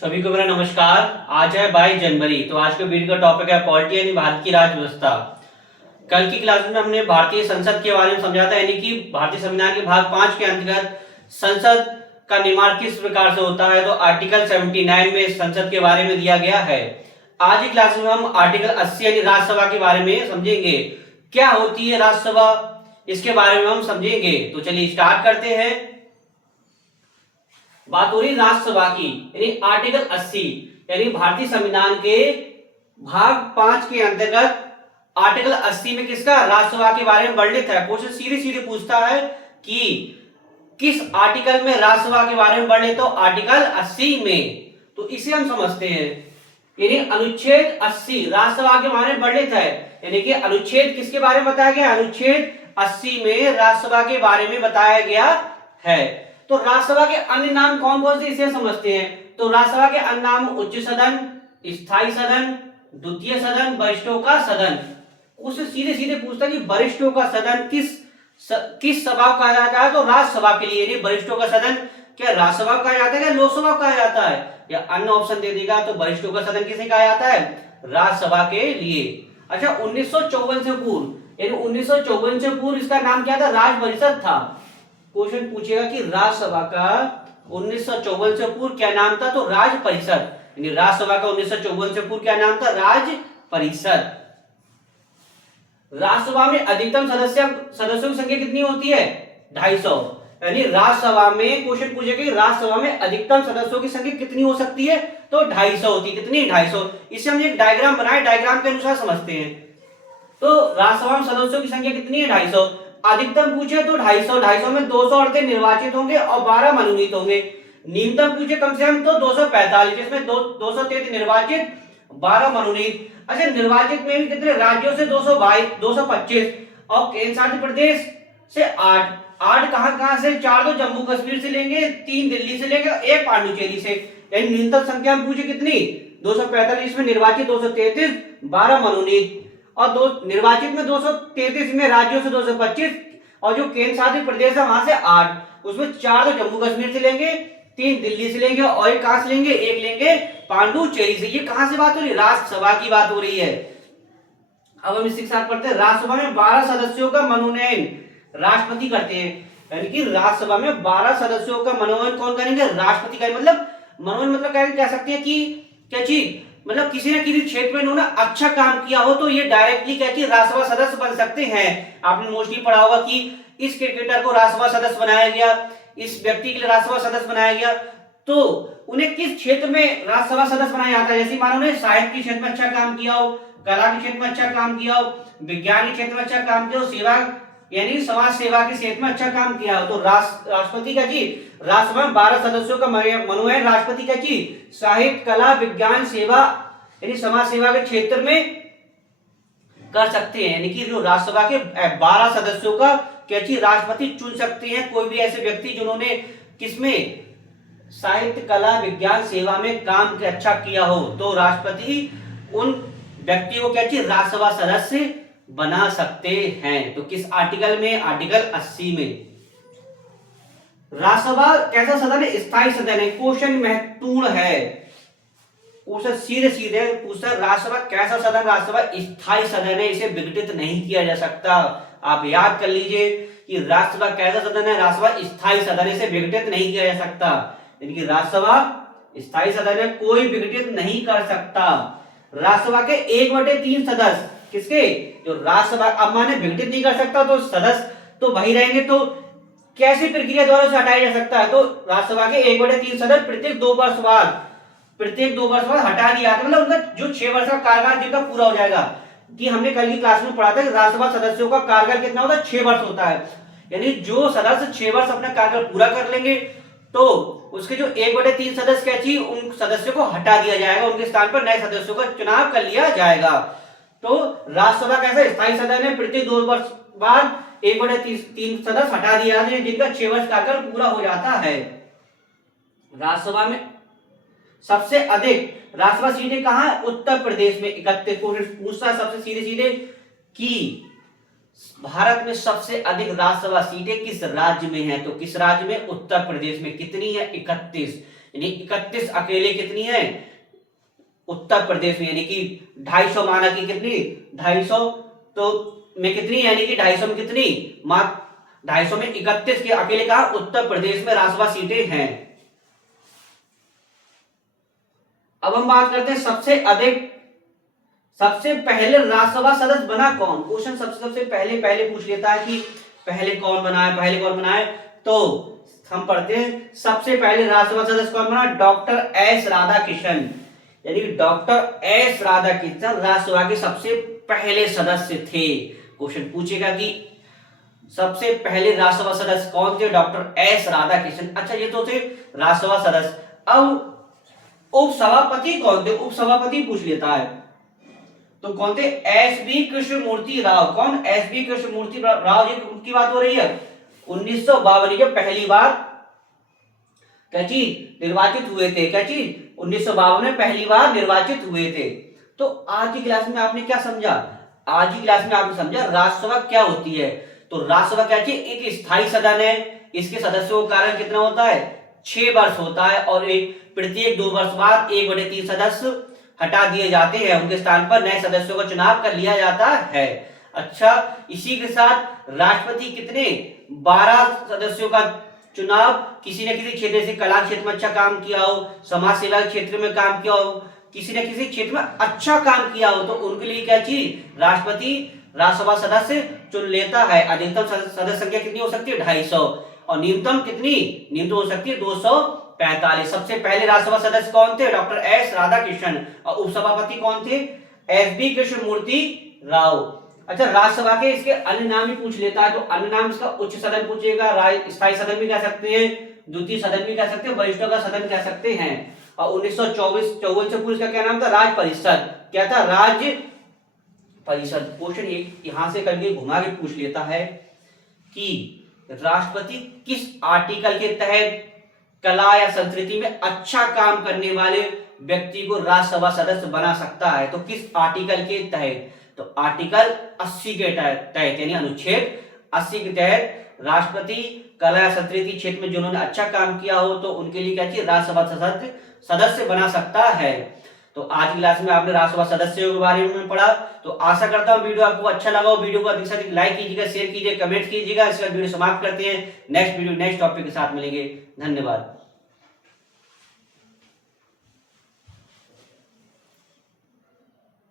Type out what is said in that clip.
सभी को मेरा नमस्कार। आज है 22 जनवरी। तो आज के वीडियो का टॉपिक है पॉलिटी यानी भारत की राज्य व्यवस्था। कल की क्लास में हमने भारतीय संसद के बारे में समझा था, यानी कि भारतीय संविधान के भाग 5 के अंतर्गत संसद का निर्माण किस प्रकार से होता है। तो आर्टिकल 79 में संसद के बारे में दिया गया है। आज की क्लास में हम आर्टिकल 80 यानी राज्यसभा के बारे में समझेंगे। क्या होती है राज्यसभा, इसके बारे में हम समझेंगे। तो चलिए स्टार्ट करते हैं। बात हो रही राज्यसभा की, यानी आर्टिकल 80 यानी भारतीय संविधान के भाग 5 के अंतर्गत आर्टिकल 80 में किसका, राज्यसभा के बारे में वर्णित है। क्वेश्चन सीधे सीधे पूछता है कि किस आर्टिकल में राज्यसभा के बारे में वर्णित हो। आर्टिकल 80 में, तो इसे हम समझते हैं। यानी अनुच्छेद 80 राज्यसभा के बारे में वर्णित है, यानी कि अनुच्छेद किसके बारे में बताया गया, अनुच्छेद 80 में राज्यसभा के बारे में बताया गया है। तो राज्यसभा के अन्य नाम कौन कौन से, इसे समझते हैं। तो राज्यसभा के अन्य नाम उच्च सदन, स्थायी सदन, द्वितीय सदन, वरिष्ठों का सदन। उससे सीधे सीधे पूछता है कि वरिष्ठों का सदन किस सभा को कहा जाता है। तो राज्यसभा के लिए। यानी वरिष्ठों का सदन क्या राज्यसभा को कहा जाता है या लोकसभा को कहा जाता है, या अन्य ऑप्शन दे देगा। तो वरिष्ठों का सदन किसे कहा जाता है, राज्यसभा के लिए। अच्छा, 1954 से पूर्व, यानी 1954 से पूर्व इसका नाम क्या था, राज्य परिषद था। क्वेश्चन पूछेगा कि राज्यसभा का 1954 से पूर्व क्या नाम था। तो राज्य परिषद, यानी राज्यसभा का 1954 से पूर्व क्या नाम था, राज्य परिषद। राज्यसभा में अधिकतम सदस्यों की संख्या कितनी होती है, 250। यानी राज्यसभा में क्वेश्चन पूछेगा कि राज्यसभा में अधिकतम सदस्यों की संख्या कितनी हो सकती है। तो 250 होती है। कितनी, 250। इससे हम एक डायग्राम बनाए, डायग्राम के अनुसार समझते हैं। तो राज्यसभा में सदस्यों की संख्या कितनी है, 250। अधिकतम पूछे तो 250 में 238 निर्वाचित होंगे और 12 मनोनीत होंगे। न्यूनतम पूछे कम से कम तो 245, जिसमें 233 निर्वाचित, 12 मनोनीत। अच्छा, निर्वाचित में भी कितने, राज्यों से 225 और केंद्र शासित प्रदेश से 8 कहां से, 4 तो जम्मू कश्मीर से लेंगे, 3 दिल्ली से लेंगे, 1 पांडुचेरी से। यानी न्यूनतम संख्या हम पूछे कितनी, 245 में निर्वाचित 233, 12 मनोनीत। और दो निर्वाचित में 233 में राज्यों से 225 और जो केंद्र शासित प्रदेश है वहां से 8। उसमें 4 तो जम्मू कश्मीर से लेंगे, 3 दिल्ली से लेंगे और 1 कहां से लेंगे, 1 लेंगे पांडुचेरी से। ये कहां से बात हो रही है, राज्यसभा की बात हो रही है। अब हम इसके साथ पढ़ते हैं। राज्यसभा में 12 सदस्यों का मनोनयन राष्ट्रपति करते हैं। यानी कि राज्यसभा में 12 सदस्यों का मनोनयन कौन करेंगे, राष्ट्रपति करेंगे। मतलब मनोनयन मतलब कह सकते हैं कि क्या चीज, मतलब किसी न किसी क्षेत्र में इन्होंने अच्छा काम किया हो तो ये डायरेक्टली क्या कि राज्यसभा सदस्य बन सकते हैं। आपने मोस्टली पढ़ा होगा कि इस क्रिकेटर को राज्यसभा सदस्य बनाया गया, इस व्यक्ति के लिए राज्यसभा सदस्य बनाया गया। तो उन्हें किस क्षेत्र में राज्यसभा सदस्य बनाया जाता है। जैसे मानो उन्हें साहित्य के क्षेत्र में अच्छा काम किया हो, कला के क्षेत्र में अच्छा काम किया हो, विज्ञान के क्षेत्र में अच्छा काम किया हो, सेवा यानी समाज सेवा के क्षेत्र में अच्छा काम किया हो। तो राष्ट्रपति का जी राज्यसभा में 12 सदस्यों का मनोनयन राष्ट्रपति का जी साहित्य, कला, विज्ञान, सेवा यानी समाज सेवा के क्षेत्र में कर सकते हैं। यानी कि जो राज्यसभा के 12 सदस्यों का क्या चीज राष्ट्रपति चुन सकते हैं। कोई भी ऐसे व्यक्ति जिन्होंने किसमें, साहित्य, कला, विज्ञान, सेवा में काम अच्छा किया हो तो राष्ट्रपति उन व्यक्तियों को क्या चीज राज्यसभा सदस्य बना सकते हैं। तो किस आर्टिकल में, आर्टिकल 80 में। राज्यसभा कैसा सदन है, स्थायी सदन है। क्वेश्चन महत्वपूर्ण है, क्वेश्चन सीधे सीधे पूछता है राज्यसभा कैसा सदन, राज्यसभा स्थायी सदन है, इसे विघटित नहीं किया जा सकता। आप याद कर लीजिए कि राज्यसभा कैसा सदन है, राज्यसभा स्थायी सदन है, इसे विघटित नहीं किया जा सकता। यानी कि राज्यसभा स्थायी सदन है, कोई विघटित नहीं कर सकता। राज्यसभा के 1/3 सदस्य किसके, जो राज्यसभा, अब माने विघटित नहीं कर सकता तो सदस्य तो वही रहेंगे। तो कैसी प्रक्रिया द्वारा उसे हटाया जा सकता है। तो राज्यसभा के 1/3 सदस्य प्रत्येक 2 वर्ष बाद हटा दिया था। मतलब उनका जो 6 वर्ष का कार्यकाल जिनका पूरा हो जाएगा, कि हमने कल की क्लास में पढ़ा था कि राज्यसभा सदस्यों का कार्यकाल कितना होता है, 6 वर्ष होता है। यानी जो सदस्य 6 वर्ष अपना कार्यकाल पूरा कर लेंगे तो उसके जो 1/3 सदस्य क्या चाहिए, उन सदस्यों को हटा दिया जाएगा, उनके स्थान पर नए सदस्यों का चुनाव कर लिया जाएगा। तो राज्यसभा कैसा स्थायी सदन है, प्रत्येक 2 वर्ष बाद 1/3 सदस्य हटा दिया जाता है जिनका 6 वर्ष कार्यकाल पूरा हो जाता है। राज्यसभा में सबसे अधिक राज्यसभा सीटें कहां है, उत्तर प्रदेश में 31। पूछता सबसे सीधे सीधे कि भारत में सबसे अधिक राज्यसभा सीटें किस राज्य में है। तो किस राज्य में, उत्तर प्रदेश में। कितनी है, 31। यानी 31 अकेले कितनी है उत्तर प्रदेश में, यानी कि 250 माना कि कितनी 250 तो में कितनी, यानी कि 250 में कितनी, मात्र 250 में 31 के अकेले कहा उत्तर प्रदेश में राज्यसभा सीटें हैं। अब हम बात करते हैं सबसे पहले राज्यसभा सदस्य बना कौन। क्वेश्चन सबसे पहले पूछ लेता है कि पहले कौन बना है, तो हम पढ़ते हैं सबसे पहले राज्यसभा सदस्य कौन बना, डॉक्टर एस राधाकृष्णन, यानी डॉक्टर एस राधाकृष्णन राज्यसभा के सबसे पहले सदस्य थे। क्वेश्चन पूछेगा कि सबसे पहले राज्यसभा सदस्य कौन थे, डॉक्टर एस राधाकृष्णन। अच्छा ये तो थे राज्यसभा सदस्य। अब उपसभापति कौन थे, उपसभापति पूछ लेता है, तो कौन थे, एस बी कृष्णमूर्ति राव। कौन, एस बी कृष्णमूर्ति राव जी की बात हो रही है। 1952 जब पहली बार क्या चीज निर्वाचित हुए थे, क्या चीज 1952 में पहली बार निर्वाचित हुए थे। तो आज की क्लास में आपने क्या समझा, आज की क्लास में आपने समझा राज्यसभा क्या होती है। तो राज्यसभा क्या चीज, एक स्थायी सदन है, इसके सदस्यों का कारण कितना होता है 6 वर्ष होता है, और एक प्रत्येक 2 वर्ष बाद 1/3 सदस्य हटा दिए जाते हैं, उनके स्थान पर नए सदस्यों का चुनाव कर लिया जाता है। अच्छा इसी के साथ राष्ट्रपति कितने 12 सदस्यों का चुनाव, किसी न किसी क्षेत्र से, कला क्षेत्र में अच्छा काम किया हो, समाज सेवा के क्षेत्र में काम किया हो, किसी न किसी क्षेत्र में अच्छा काम किया हो, तो उनके लिए क्या चीज राष्ट्रपति राज्यसभा सदस्य चुन लेता है। अधिकतम सदस्य संख्या कितनी हो सकती है 250, और न्यूनतम कितनी, न्यूनतम हो सकती है 245। सबसे पहले राज्यसभा सदस्य कौन थे, डॉक्टर एस राधाकृष्णन, और उपसभापति कौन थे, एस बी कृष्णमूर्ति राव। अच्छा राज्यसभा के इसके अन्य नाम भी पूछ लेता है, तो अन्य नाम इसका उच्च सदन पूछेगा, स्थायी सदन भी कह सकते हैं, द्वितीय सदन भी कह सकते हैं, वरिष्ठों का सदन कह सकते हैं। और 1924 से पूर्व का क्या नाम था, राज्य परिषद। क्या था, राज्य परिषद। क्वेश्चन एक यहां से करके घुमा के पूछ लेता है कि राष्ट्रपति किस आर्टिकल के तहत कला या संस्कृति में अच्छा काम करने वाले व्यक्ति को राज्यसभा सदस्य बना सकता है। तो किस आर्टिकल के तहत, तो आर्टिकल 80 के तहत, यानी अनुच्छेद 80 के तहत राष्ट्रपति कला या संस्कृति क्षेत्र में जिन्होंने अच्छा काम किया हो, तो उनके लिए क्या चाहिए, राज्यसभा सदस्य बना सकता है। तो आज की क्लास में आपने राज्यसभा सदस्यों के बारे में पढ़ा। तो आशा करता हूं वीडियो आपको अच्छा लगा हो। वीडियो को अधिक से अधिक लाइक कीजिएगा, शेयर कीजिए, कमेंट कीजिएगा। इसके बाद वीडियो समाप्त करते हैं। नेक्स्ट वीडियो नेक्स्ट टॉपिक के साथ मिलेंगे। धन्यवाद।